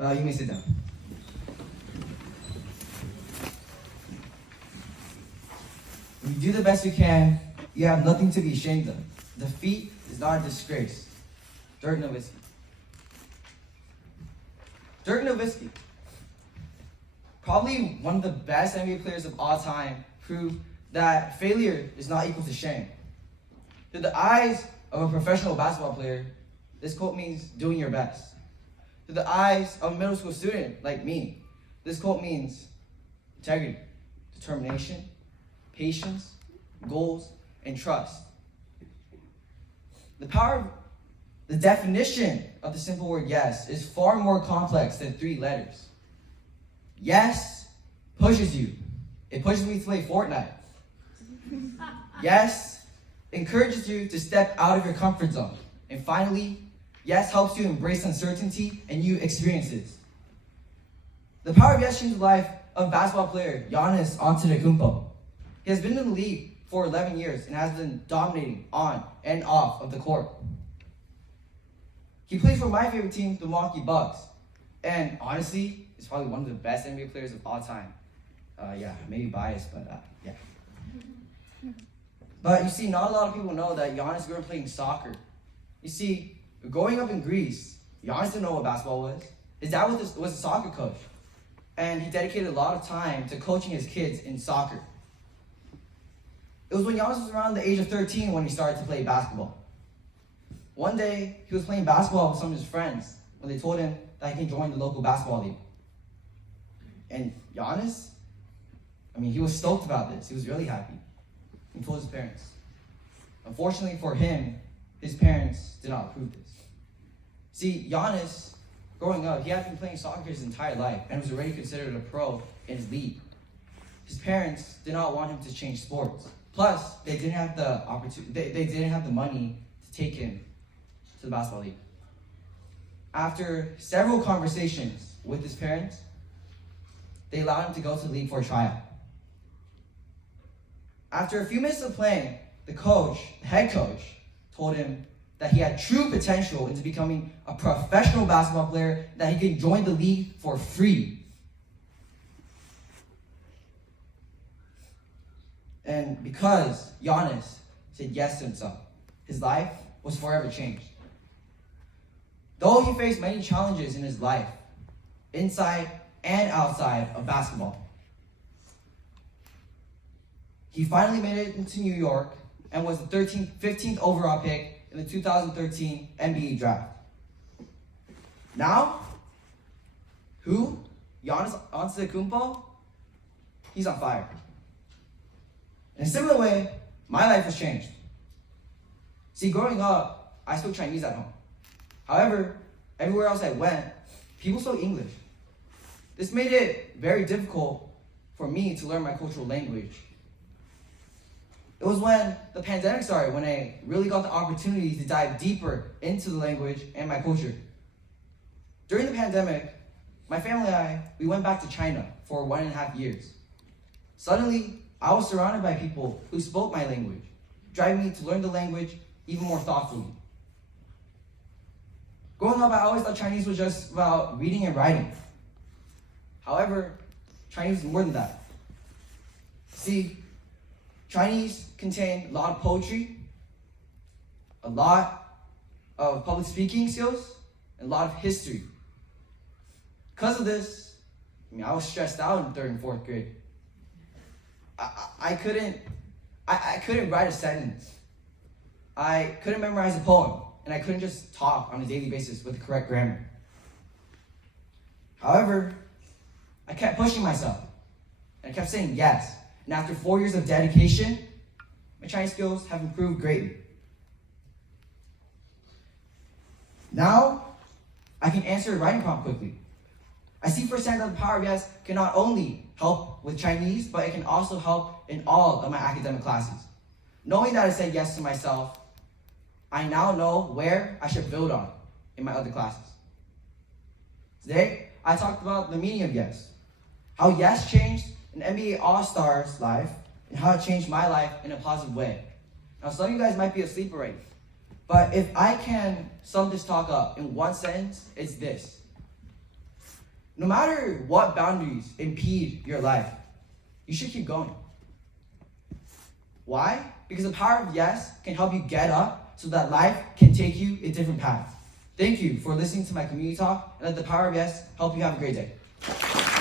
You may sit down. When you do the best you can, you have nothing to be ashamed of. Defeat is not a disgrace. Dirk Nowitzki. Dirk Nowitzki, probably one of the best NBA players of all time, proved that failure is not equal to shame. Through the eyes of a professional basketball player, this quote means doing your best. Through the eyes of a middle school student like me, this quote means integrity, determination, patience, goals, and trust. The definition of the simple word yes is far more complex than 3 letters. Yes pushes you. It pushes me to play Fortnite. Yes encourages you to step out of your comfort zone. And finally, yes helps you embrace uncertainty and new experiences. The power of yes changed the life of basketball player Giannis Antetokounmpo. He has been in the league for 11 years and has been dominating on and off of the court. He plays for my favorite team, the Milwaukee Bucks. And honestly, he's probably one of the best NBA players of all time. Maybe biased, but yeah. But you see, not a lot of people know that Giannis grew up playing soccer. You see, growing up in Greece, Giannis didn't know what basketball was. His dad was a soccer coach. And he dedicated a lot of time to coaching his kids in soccer. It was when Giannis was around the age of 13 when he started to play basketball. One day, he was playing basketball with some of his friends when they told him that he can join the local basketball league. And Giannis, he was stoked about this. He was really happy. He told his parents. Unfortunately for him, his parents did not approve this. See, Giannis, growing up, he had been playing soccer his entire life and was already considered a pro in his league. His parents did not want him to change sports. Plus, they didn't have the opportunity. They didn't have the money to take him to the basketball league. After several conversations with his parents, they allowed him to go to the league for a tryout. After a few minutes of playing, the head coach, told him that he had true potential into becoming a professional basketball player, that he could join the league for free. And because Giannis said yes to himself, his life was forever changed. Though he faced many challenges in his life, inside and outside of basketball, he finally made it into New York and was the 15th overall pick in the 2013 NBA draft. Now, who? Giannis Antetokounmpo? He's on fire. In a similar way, my life was changed. See, growing up, I spoke Chinese at home. However, everywhere else I went, people spoke English. This made it very difficult for me to learn my cultural language. It was when the pandemic started when I really got the opportunity to dive deeper into the language and my culture. During the pandemic, my family and I, we went back to China for 1.5 years. Suddenly, I was surrounded by people who spoke my language, driving me to learn the language even more thoughtfully. Growing up, I always thought Chinese was just about reading and writing. However, Chinese is more than that. See, Chinese contain a lot of poetry, a lot of public speaking skills, and a lot of history. Because of this, I was stressed out in 3rd and 4th grade. I couldn't write a sentence. I couldn't memorize a poem, and I couldn't just talk on a daily basis with the correct grammar. However, I kept pushing myself, and I kept saying yes. And after 4 years of dedication, my Chinese skills have improved greatly. Now, I can answer a writing prompt quickly. I see firsthand that the power of yes can not only help with Chinese, but it can also help in all of my academic classes. Knowing that I said yes to myself, I now know where I should build on in my other classes. Today, I talked about the meaning of yes, how yes changed an NBA All-Star's life, and how it changed my life in a positive way. Now, some of you guys might be asleep already, but if I can sum this talk up in one sentence, it's this. no matter what boundaries impede your life, you should keep going. Why? Because the power of yes can help you get up so that life can take you a different path. Thank you for listening to my community talk, and let the power of yes help you have a great day.